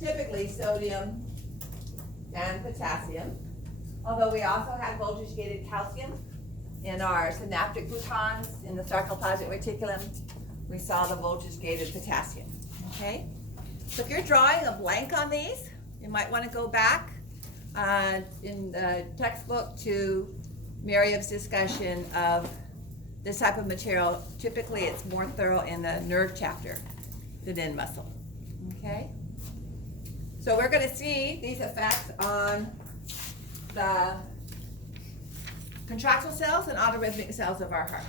typically sodium and potassium, although we also have voltage-gated calcium in our synaptic photons in the sarcoplasmic reticulum. We saw the voltage-gated potassium, okay? So if you're drawing a blank on these, you might want to go back in the textbook to Miriam's discussion of this type of material. Typically, it's more thorough in the nerve chapter than in muscle, okay? So we're going to see these effects on the contractile cells and autorhythmic cells of our heart.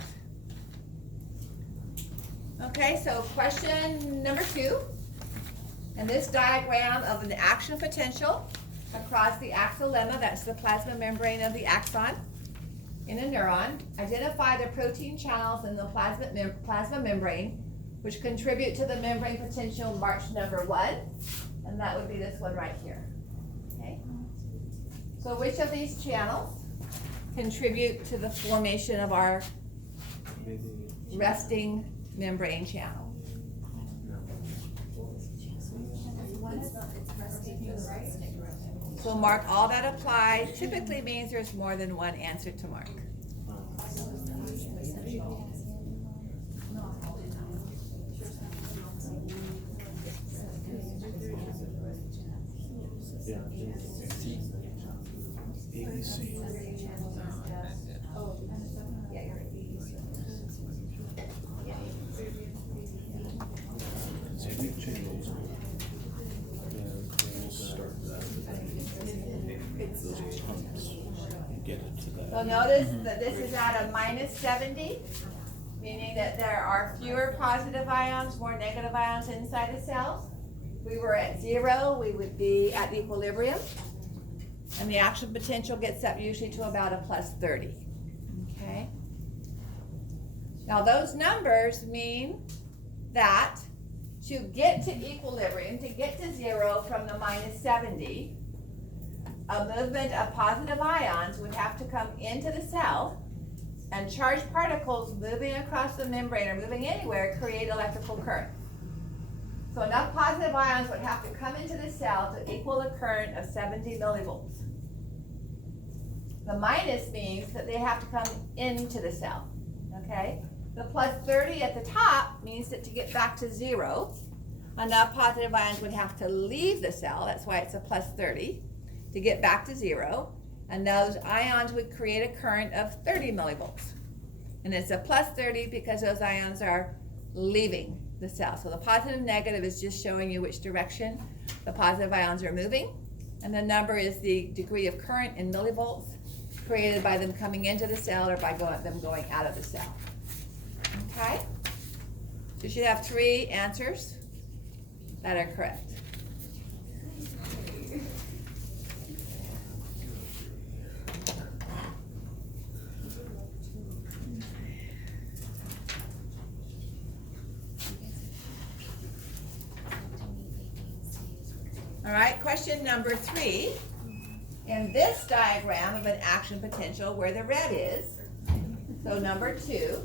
Okay, so question number 2. In this diagram of an action potential across the axolemma, that's the plasma membrane of the axon, in a neuron, identify the protein channels in the plasma membrane which contribute to the membrane potential march number 1, and that would be this one right here. Okay? So which of these channels contribute to the formation of our resting membrane channel? So mark all that apply. Typically means there's more than one answer to mark. So notice that this is at a minus 70, meaning that there are fewer positive ions, more negative ions inside the cell. If we were at 0, we would be at equilibrium. And the action potential gets up usually to about a plus 30. Okay? Now those numbers mean that to get to equilibrium, to get to 0 from the minus 70, a movement of positive ions would have to come into the cell, and charged particles moving across the membrane or moving anywhere create electrical current. So enough positive ions would have to come into the cell to equal a current of 70 millivolts. The minus means that they have to come into the cell, okay? The plus 30 at the top means that to get back to 0, enough positive ions would have to leave the cell, that's why it's a plus 30, to get back to 0, and those ions would create a current of 30 millivolts. And it's a plus 30 because those ions are leaving the cell. So the positive and negative is just showing you which direction the positive ions are moving, and the number is the degree of current in millivolts created by them coming into the cell or by them going out of the cell. Okay? So you should have 3 answers that are correct. All right, question number 3. In this diagram of an action potential where the red is, so number 2,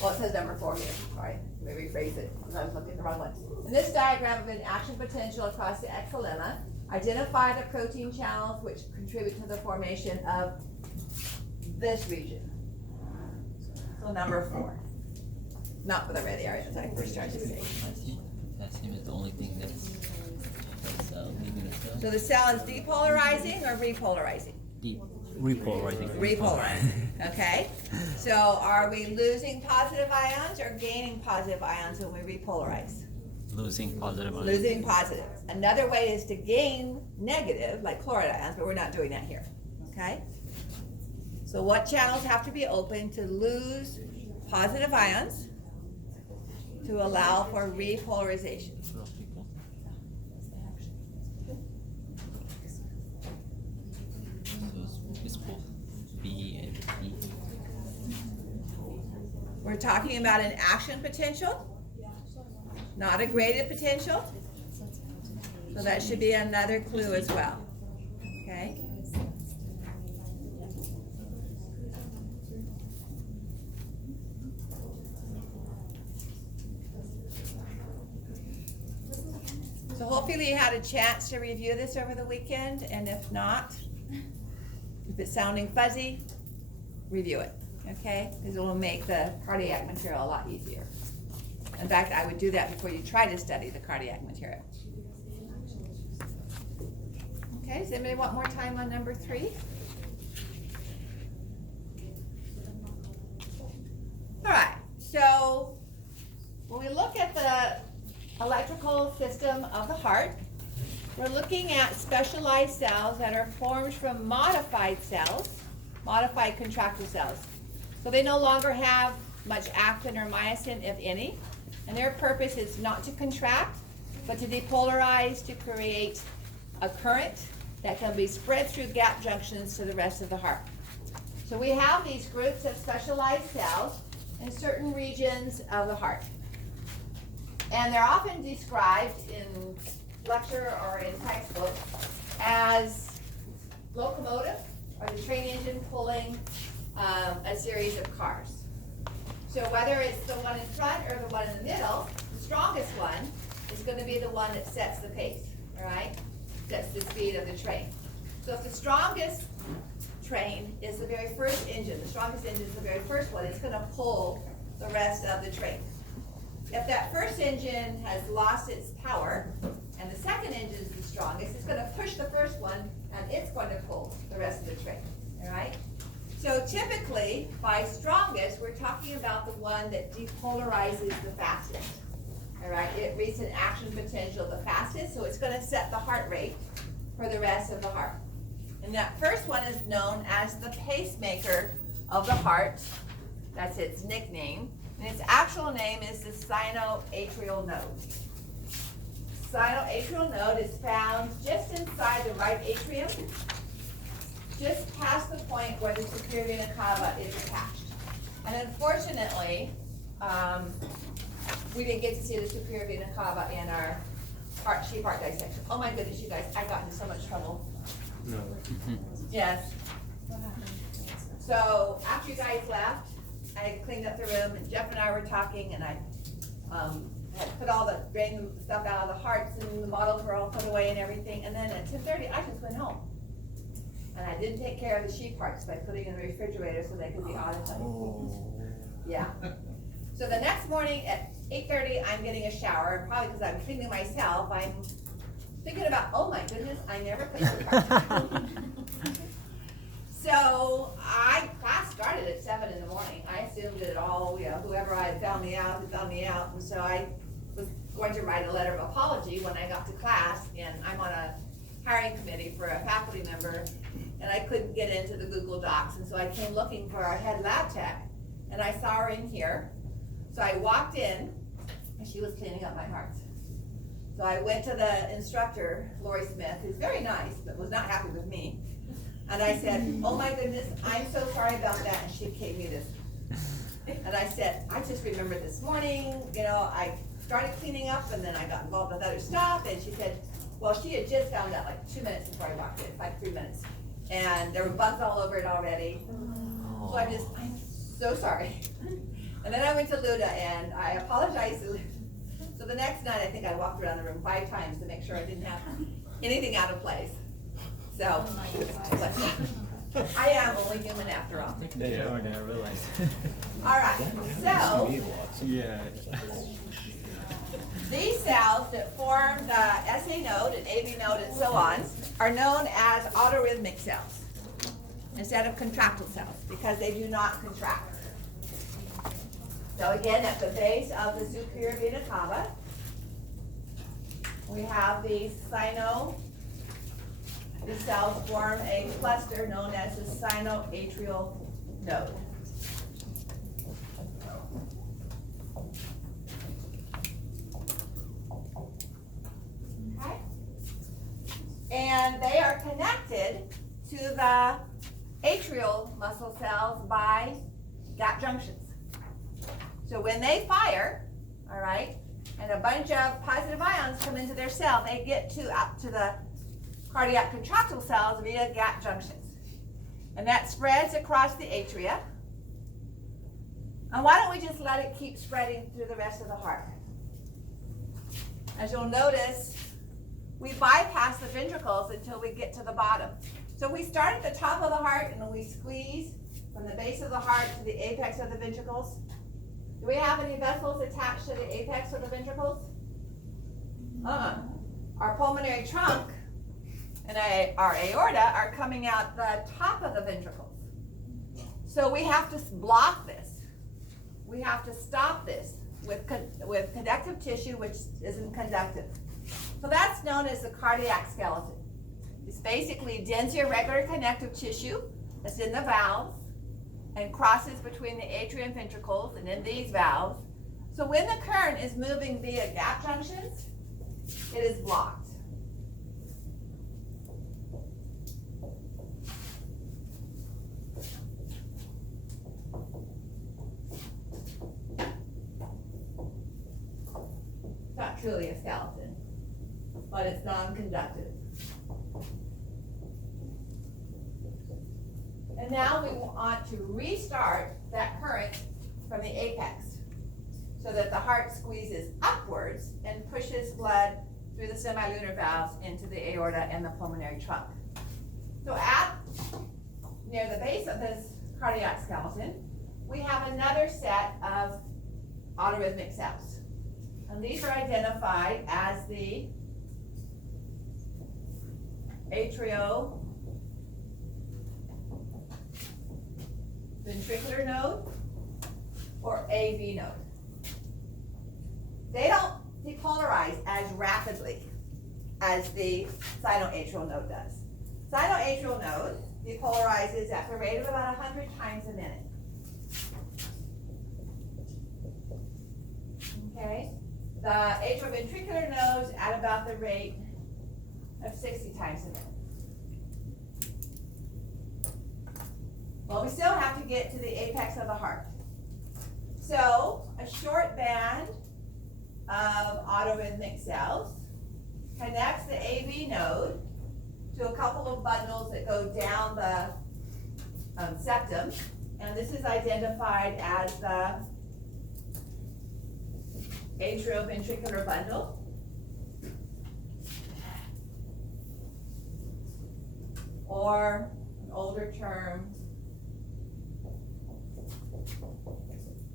well, it says number 4 here, sorry, let me rephrase it because I was looking at the wrong one. In this diagram of an action potential across the axolemma, identify the protein channels which contribute to the formation of this region. So number 4. Not for the red area, as I first started to say. Potassium is the only thing that's leaving the cell. So the cell is depolarizing or repolarizing? Repolarizing. Repolarizing, okay? So are we losing positive ions or gaining positive ions when we repolarize? Losing positive ions. Losing positive. Another way is to gain negative, like chloride ions, but we're not doing that here, okay? So what channels have to be open to lose positive ions to allow for repolarization? It's both B and B. We're talking about an action potential, not a graded potential. So that should be another clue as well, okay? So hopefully you had a chance to review this over the weekend, and if not, if it's sounding fuzzy, review it, okay? Because it will make the cardiac material a lot easier. In fact, I would do that before you try to study the cardiac material. Okay, does anybody want more time on number 3? All right, so when we look at the electrical system of the heart, we're looking at specialized cells that are formed from modified cells, modified contractile cells. So they no longer have much actin or myosin, if any, and their purpose is not to contract, but to depolarize to create a current that can be spread through gap junctions to the rest of the heart. So we have these groups of specialized cells in certain regions of the heart. And they're often described in lecture or in textbooks as locomotive, or the train engine pulling a series of cars. So whether it's the one in front or the one in the middle, the strongest one is going to be the one that sets the pace, all right? Sets the speed of the train. So if the strongest train is the very first engine, the strongest engine is the very first one, it's going to pull the rest of the train. If that first engine has lost its power and the second engine is the strongest, it's going to push the first one and it's going to pull the rest of the train, all right? So typically, by strongest, we're talking about the one that depolarizes the fastest, all right? It reaches an action potential the fastest, so it's going to set the heart rate for the rest of the heart. And that first one is known as the pacemaker of the heart. That's its nickname. And its actual name is the sinoatrial node. Sinoatrial node is found just inside the right atrium, just past the point where the superior vena cava is attached. And unfortunately, we didn't get to see the superior vena cava in our sheep heart dissection. Oh my goodness, you guys, I got into so much trouble. No. Yes. So after you guys left, I cleaned up the room, and Jeff and I were talking, and I had put all the drain stuff out of the hearts, and the models were all put away and everything. And then at 10:30, I just went home, and I didn't take care of the sheep hearts by putting in the refrigerator so they could be audited. Yeah. So the next morning at 8:30, I'm getting a shower, and probably because I'm cleaning myself, I'm thinking about, oh my goodness, I never cleaned the heart. So class started at 7 in the morning. I assumed it all, whoever had found me out had found me out. And so I was going to write a letter of apology when I got to class, and I'm on a hiring committee for a faculty member, and I couldn't get into the Google Docs. And so I came looking for our head lab tech, and I saw her in here. So I walked in, and she was cleaning up my hearts. So I went to the instructor, Lori Smith, who's very nice, but was not happy with me. And I said, oh my goodness, I'm so sorry about that. And she gave me this. And I said, I just remembered this morning, I started cleaning up and then I got involved with other stuff. And she said, well, she had just found out like 2 minutes before I walked in, like 3 minutes. And there were bugs all over it already. So I'm so sorry. And then I went to Luda and I apologized to Luda. So the next night, I think I walked around the room 5 times to make sure I didn't have anything out of place. So, I am only human after all. Yeah, I didn't realize. All right, so Yeah. these cells that form the SA node and AV node and so on are known as autorhythmic cells instead of contractile cells because they do not contract. So again, at the base of the superior vena cava, we have these the cells form a cluster known as the sinoatrial node. Okay? And they are connected to the atrial muscle cells by gap junctions. So when they fire, all right, and a bunch of positive ions come into their cell, they get out to the cardiac contractile cells via gap junctions. And that spreads across the atria. And why don't we just let it keep spreading through the rest of the heart? As you'll notice, we bypass the ventricles until we get to the bottom. So we start at the top of the heart and we squeeze from the base of the heart to the apex of the ventricles. Do we have any vessels attached to the apex of the ventricles? Our pulmonary trunk and our aorta are coming out the top of the ventricles. So we have to block this. We have to stop this with conductive tissue which isn't conductive. So that's known as the cardiac skeleton. It's basically dense irregular connective tissue that's in the valves and crosses between the atrium ventricles and in these valves. So when the current is moving via gap junctions, it is blocked. It's not truly a skeleton, but it's non-conductive. And now we want to restart that current from the apex so that the heart squeezes upwards and pushes blood through the semilunar valves into the aorta and the pulmonary trunk. So near the base of this cardiac skeleton, we have another set of autorhythmic cells. And these are identified as the atrioventricular node or AV node. They don't depolarize as rapidly as the sinoatrial node does. Sinoatrial node depolarizes at the rate of about 100 times a minute. Okay? The atrioventricular nodes at about the rate of 60 times a minute. Well, we still have to get to the apex of the heart. So, a short band of autorhythmic cells connects the AV node to a couple of bundles that go down the septum, and this is identified as the atrioventricular bundle. Or an older term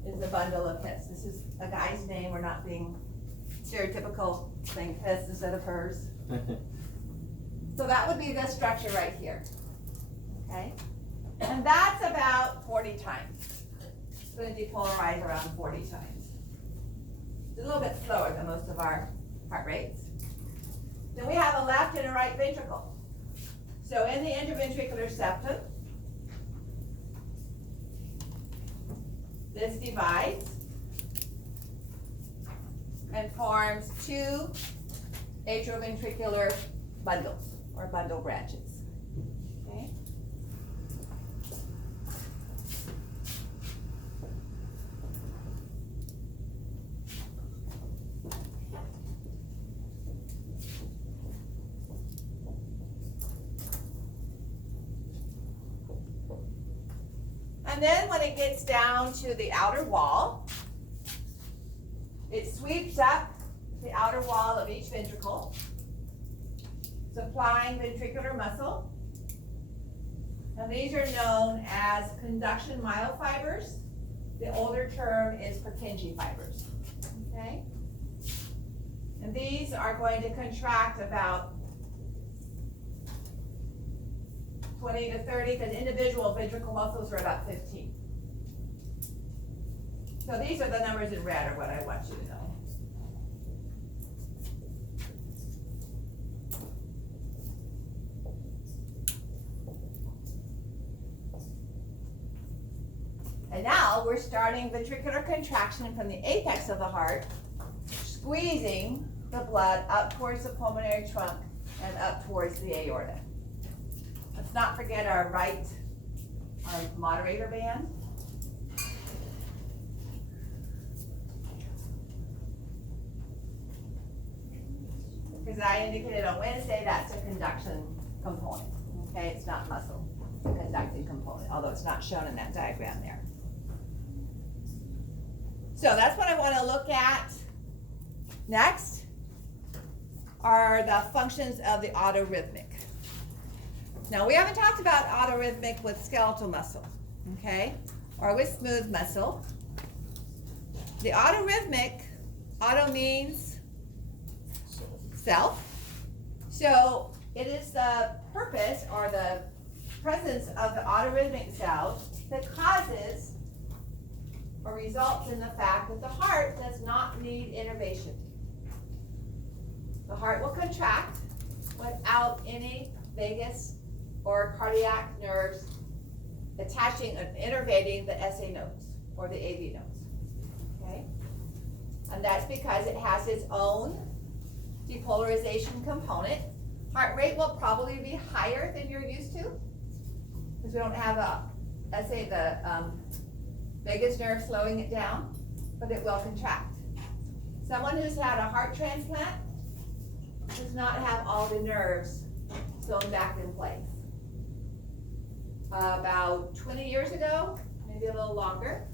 is the bundle of His. This is a guy's name. We're not being stereotypical, saying His instead of hers. So that would be this structure right here. Okay? And that's about 40 times. It's going to depolarize around 40 times. It's a little bit slower than most of our heart rates. Then we have a left and a right ventricle. So in the interventricular septum, this divides and forms two atrioventricular bundles or bundle branches. Okay? And then when it gets down to the outer wall, it sweeps up the outer wall of each ventricle, supplying ventricular muscle. And these are known as conduction myofibers. The older term is Purkinje fibers. Okay? And these are going to contract about 20 to 30, because individual ventricle muscles are about 15. So these are the numbers in red, are what I want you to know. And now we're starting ventricular contraction from the apex of the heart, squeezing the blood up towards the pulmonary trunk and up towards the aorta. Let's not forget our moderator band. Because I indicated on Wednesday, that's a conduction component. Okay, it's not muscle, it's a conducting component, although it's not shown in that diagram there. So that's what I want to look at next. are the functions of the autorhythmic. Now, we haven't talked about autorhythmic with skeletal muscle, okay, or with smooth muscle. The autorhythmic, auto means self. So it is the purpose or the presence of the autorhythmic cells that causes or results in the fact that the heart does not need innervation. The heart will contract without any vagus or cardiac nerves attaching and innervating the SA nodes or the AV nodes. Okay? And that's because it has its own depolarization component. Heart rate will probably be higher than you're used to because we don't have the vagus nerve slowing it down, but it will contract. Someone who's had a heart transplant does not have all the nerves sewn back in place. About 20 years ago, maybe a little longer,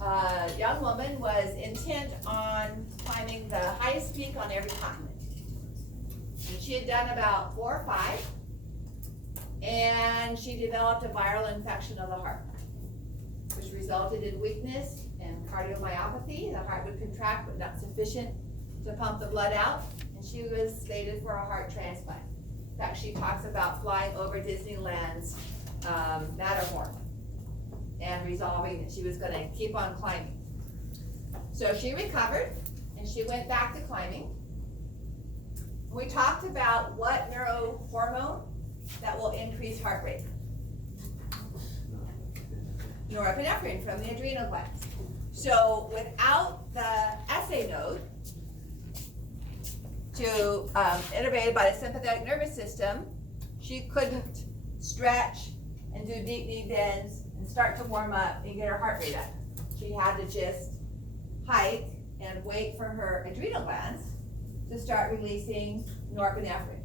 a young woman was intent on climbing the highest peak on every continent. And she had done about 4 or 5, and she developed a viral infection of the heart, which resulted in weakness and cardiomyopathy. The heart would contract, but not sufficient to pump the blood out, and she was slated for a heart transplant. In fact, she talks about flying over Disneyland's Matterhorn and resolving that she was going to keep on climbing. So she recovered, and she went back to climbing. We talked about what neurohormone that will increase heart rate. Norepinephrine from the adrenal glands. So without the SA node to innervated by the sympathetic nervous system, she couldn't stretch and do deep knee bends and start to warm up and get her heart rate up. She had to just hike and wait for her adrenal glands to start releasing norepinephrine,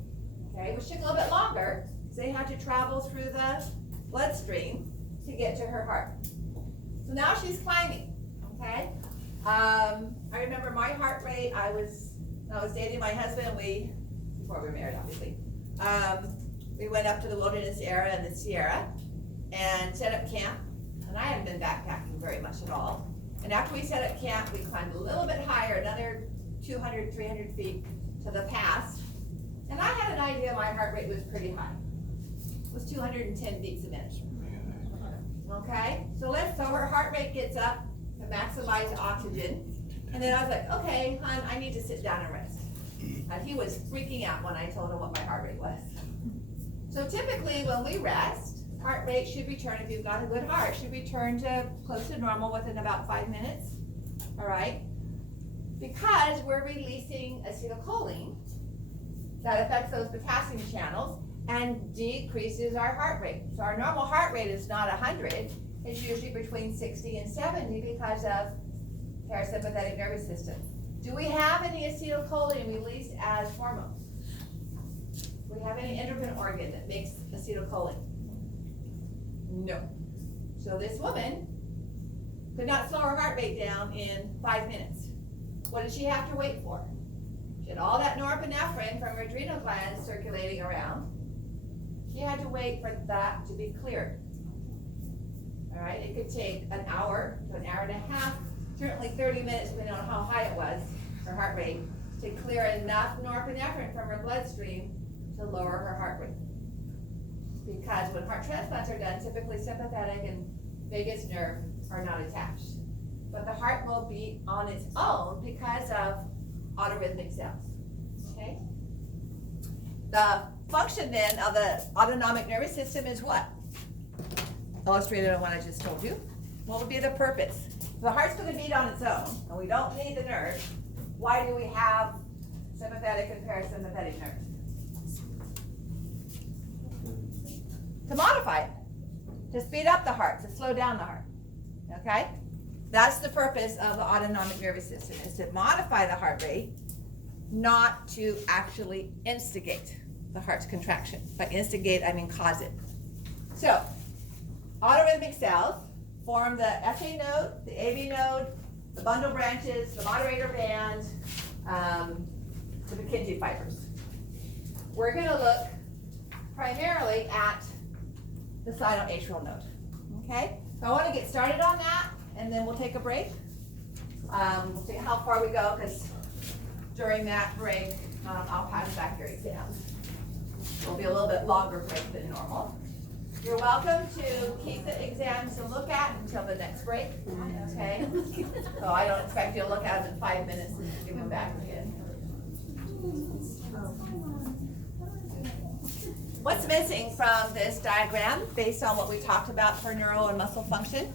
okay, which took a little bit longer because they had to travel through the bloodstream to get to her heart. So now she's climbing, okay? I remember my heart rate, I was dating my husband, before we were married, obviously, we went up to the wilderness area in the Sierra and set up camp, and I hadn't been backpacking very much at all. And after we set up camp, we climbed a little bit higher, another 200, 300 feet to the pass, and I had an idea my heart rate was pretty high. It was 210 beats a minute. Okay, so her heart rate gets up to maximize oxygen, and then I was like, okay, hon, I need to sit down and rest. And he was freaking out when I told him what my heart rate was. So typically when we rest, heart rate should return, if you've got a good heart, should return to close to normal within about 5 minutes, all right? Because we're releasing acetylcholine that affects those potassium channels and decreases our heart rate. So our normal heart rate is not 100, it's usually between 60 and 70 because of parasympathetic nervous system. Do we have any acetylcholine released as hormones? Do we have any endocrine organ that makes acetylcholine? No. So this woman could not slow her heart rate down in 5 minutes. What did she have to wait for? She had all that norepinephrine from her adrenal glands circulating around. She had to wait for that to be cleared. All right, it could take an hour to an hour and a half, certainly 30 minutes, depending on how high it was, her heart rate, to clear enough norepinephrine from her bloodstream to lower her heart rate. Because when heart transplants are done, typically sympathetic and vagus nerve are not attached. But the heart will beat on its own because of autorhythmic cells, okay? The function then of the autonomic nervous system is what? Illustrated on what I just told you. What would be the purpose? The heart's going to beat on its own, and we don't need the nerves. Why do we have sympathetic and parasympathetic nerves? To modify it, to speed up the heart, to slow down the heart, okay? That's the purpose of the autonomic nervous system, is to modify the heart rate, not to actually instigate the heart's contraction. By instigate, I mean cause it. So, autorhythmic cells form the SA node, the AV node, the bundle branches, the moderator band, the Purkinje fibers. we're gonna look primarily at the sinoatrial node, okay? So I wanna get started on that, and then we'll take a break. We'll see how far we go, because during that break, I'll pass back your exams. It'll be a little bit longer break than normal. You're welcome to keep the exams to look at until the next break, okay? So I don't expect you to look at them in 5 minutes and give them back again. What's missing from this diagram based on what we talked about for neuro and muscle function?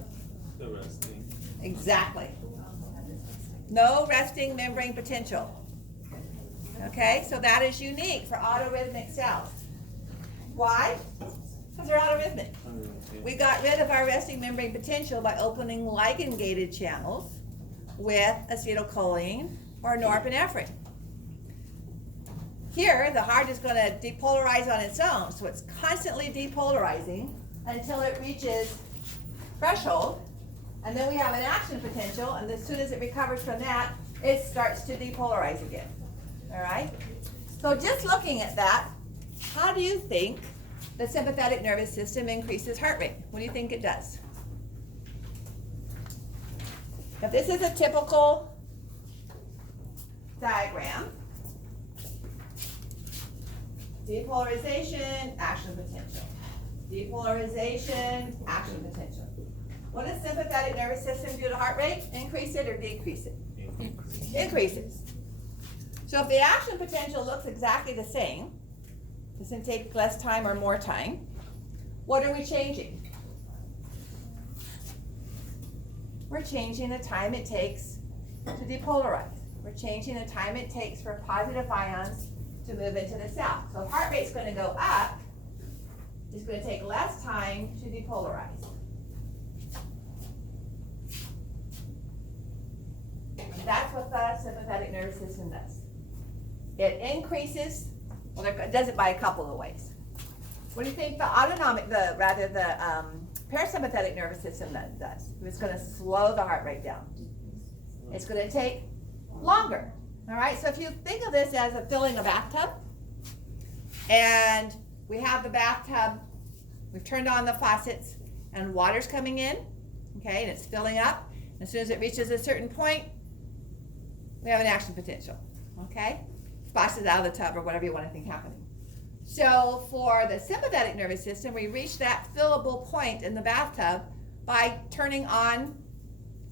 The resting. Exactly. No resting membrane potential. Okay, so that is unique for autorhythmic cells. Why? Because they're autorhythmic. We got rid of our resting membrane potential by opening ligand-gated channels with acetylcholine or norepinephrine. Here, the heart is going to depolarize on its own, so it's constantly depolarizing until it reaches threshold, and then we have an action potential, and as soon as it recovers from that, it starts to depolarize again. All right? So just looking at that, how do you think the sympathetic nervous system increases heart rate? What do you think it does? If this is a typical diagram, depolarization, action potential. Depolarization, action potential. What does sympathetic nervous system do to heart rate? Increase it or decrease it? Increases. So if the action potential looks exactly the same, doesn't take less time or more time, what are we changing? We're changing the time it takes to depolarize. We're changing the time it takes for positive ions to move into the cell. So if heart rate's going to go up, it's going to take less time to depolarize. And that's what the sympathetic nervous system does. It increases, well, it does it by a couple of ways. What do you think the parasympathetic nervous system does? It's going to slow the heart rate down. It's going to take longer. All right, so if you think of this as filling a bathtub, and we have the bathtub, we've turned on the faucets, and water's coming in, okay, and it's filling up. As soon as it reaches a certain point, we have an action potential, okay? Splashes out of the tub or whatever you want to think happening. So for the sympathetic nervous system, we reach that fillable point in the bathtub by turning on,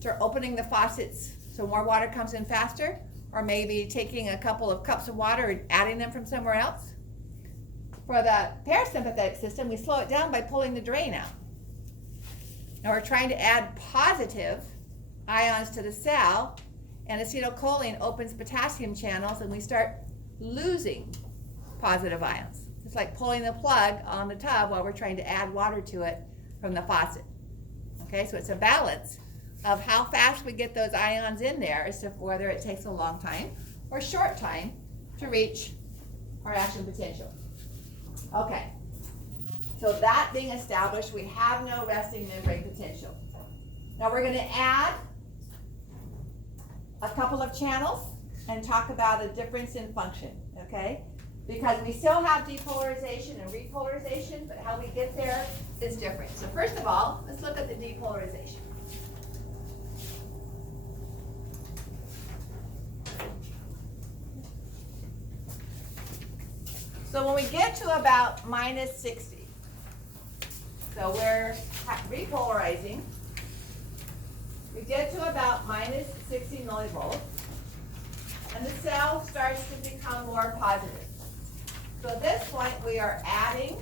or opening the faucets so more water comes in faster, or maybe taking a couple of cups of water and adding them from somewhere else. For the parasympathetic system, we slow it down by pulling the drain out. Now we're trying to add positive ions to the cell, and acetylcholine opens potassium channels, and we start losing positive ions. It's like pulling the plug on the tub while we're trying to add water to it from the faucet. Okay, so it's a balance of how fast we get those ions in there as to whether it takes a long time or short time to reach our action potential. Okay, so that being established, we have no resting membrane potential. Now we're going to add a couple of channels and talk about a difference in function, okay? Because we still have depolarization and repolarization, but how we get there is different. So first of all, let's look at the depolarization. So when we get to about minus 60, so we're repolarizing, we get to about minus 60 millivolts, and the cell starts to become more positive. So at this point, we are adding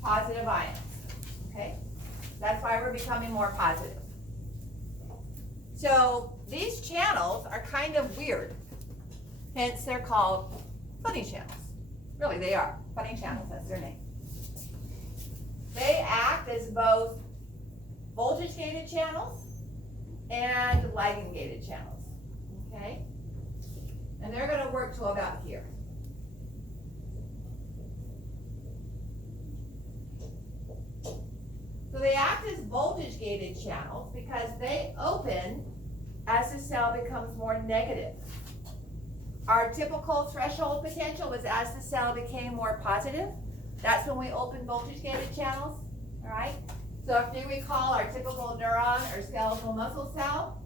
positive ions, okay? That's why we're becoming more positive. So these channels are kind of weird, hence they're called funny channels. Really, they are. Funny channels, that's their name. They act as both voltage-gated channels and ligand-gated channels, okay? And they're going to work to about here. So they act as voltage-gated channels because they open as the cell becomes more negative. Our typical threshold potential was as the cell became more positive. That's when we opened voltage-gated channels, all right? So if you recall our typical neuron or skeletal muscle cell,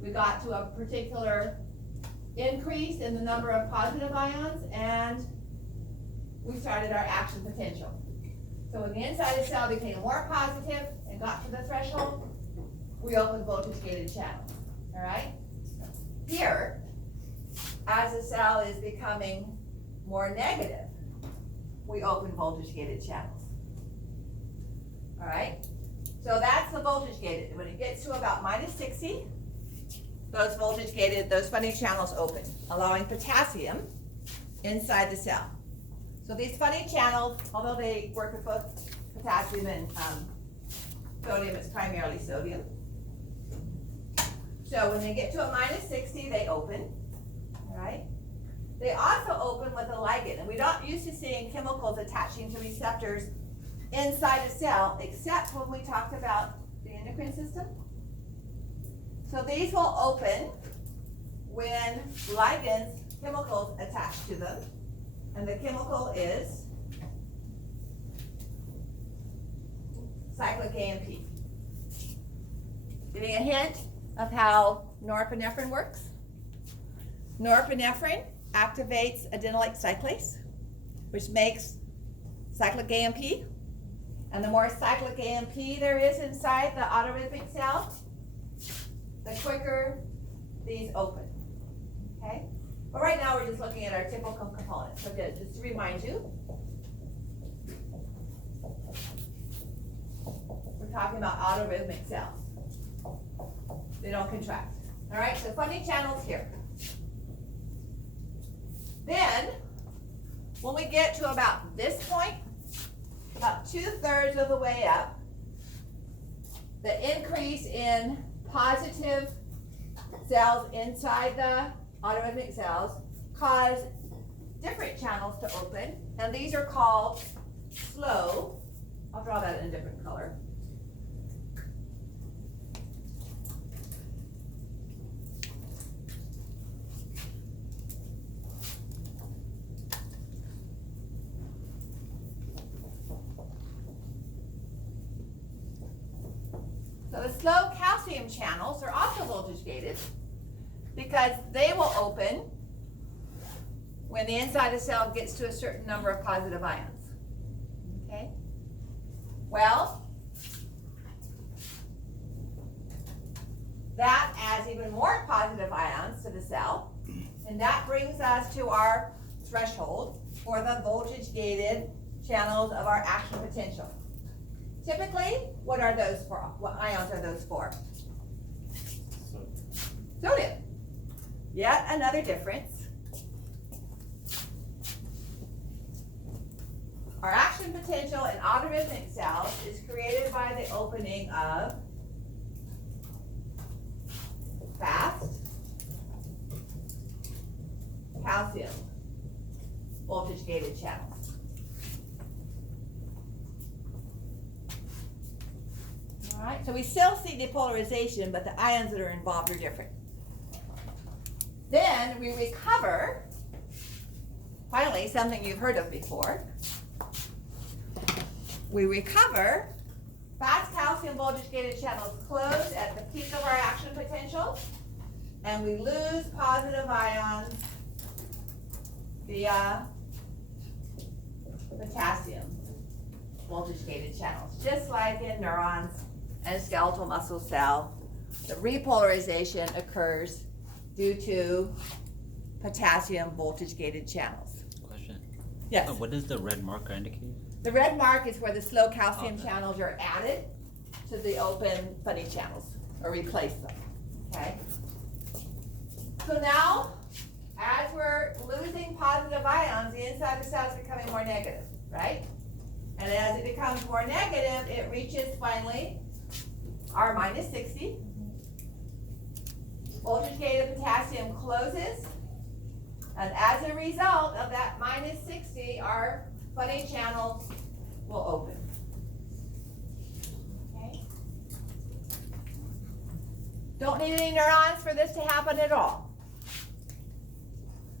we got to a particular increase in the number of positive ions and we started our action potential. So when the inside of the cell became more positive and got to the threshold, we opened voltage-gated channels, all right? Here, as the cell is becoming more negative, we open voltage-gated channels. All right? So that's the voltage-gated. When it gets to about minus 60, those voltage-gated, those funny channels open, allowing potassium inside the cell. So these funny channels, although they work with both potassium and sodium, it's primarily sodium. So when they get to a minus 60, they open, all right? They also open with a ligand, and we're not used to seeing chemicals attaching to receptors inside a cell, except when we talked about the endocrine system. So these will open when ligands, chemicals attach to them, and the chemical is cyclic AMP. Getting a hint of how norepinephrine works? Norepinephrine activates adenylate cyclase, which makes cyclic AMP. And the more cyclic AMP there is inside the autorhythmic cell, the quicker these open, okay? But right now we're just looking at our typical components. So good, just to remind you, we're talking about autorhythmic cells. They don't contract. All right, so funny channels here. Then, when we get to about this point, about 2/3 of the way up, the increase in positive cells inside the autorhythmic cells cause different channels to open, and these are called slow. I'll draw that in a different color. So the slow calcium channels are also voltage gated because they will open when the inside of the cell gets to a certain number of positive ions. Okay? Well, that adds even more positive ions to the cell, and that brings us to our threshold for the voltage gated channels of our action potential. Typically, what are those for? What ions are those for? Sodium. Yet another difference. Our action potential in autorhythmic cells is created by the opening of fast calcium voltage gated channels. All right, so we still see depolarization, but the ions that are involved are different. Then we recover, finally, something you've heard of before. We recover fast calcium voltage gated channels close at the peak of our action potential, and we lose positive ions via potassium voltage gated channels, just like in neurons and skeletal muscle cell. The repolarization occurs due to potassium voltage gated channels. Question. Yes. What does the red marker indicate? The red mark is where the slow calcium channels are added to the open funny channels, or replace them, okay? So now, as we're losing positive ions, the inside of the cell is becoming more negative, right? And as it becomes more negative, it reaches finally our minus 60. Voltage gated potassium closes, and as a result of that minus 60, our funny channels will open. Okay? Don't need any neurons for this to happen at all.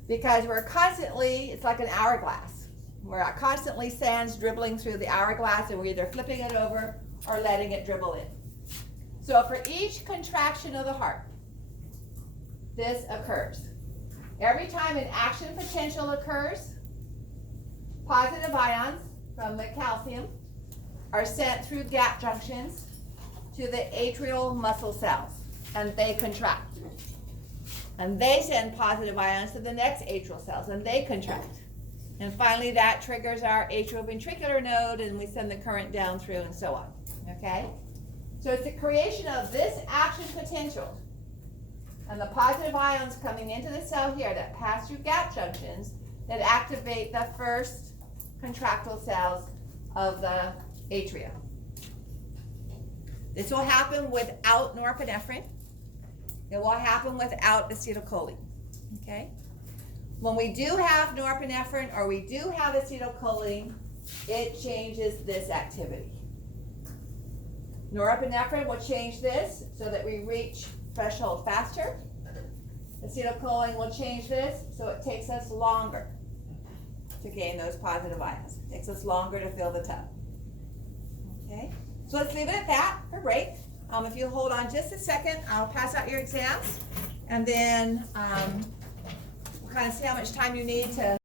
because we're constantly, it's like an hourglass. We're constantly sands dribbling through the hourglass, and we're either flipping it over or letting it dribble in. So for each contraction of the heart, this occurs. Every time an action potential occurs, positive ions from the calcium are sent through gap junctions to the atrial muscle cells, and they contract. And they send positive ions to the next atrial cells, and they contract. And finally, that triggers our atrioventricular node, and we send the current down through, and so on. Okay? So it's the creation of this action potential and the positive ions coming into the cell here that pass through gap junctions that activate the first contractile cells of the atria. This will happen without norepinephrine. It will happen without acetylcholine. Okay? When we do have norepinephrine or we do have acetylcholine, it changes this activity. Norepinephrine will change this so that we reach threshold faster. Acetylcholine will change this so it takes us longer to gain those positive ions. It takes us longer to fill the tub. Okay, so let's leave it at that for break. If you hold on just a second, I'll pass out your exams, and then we'll kind of see how much time you need to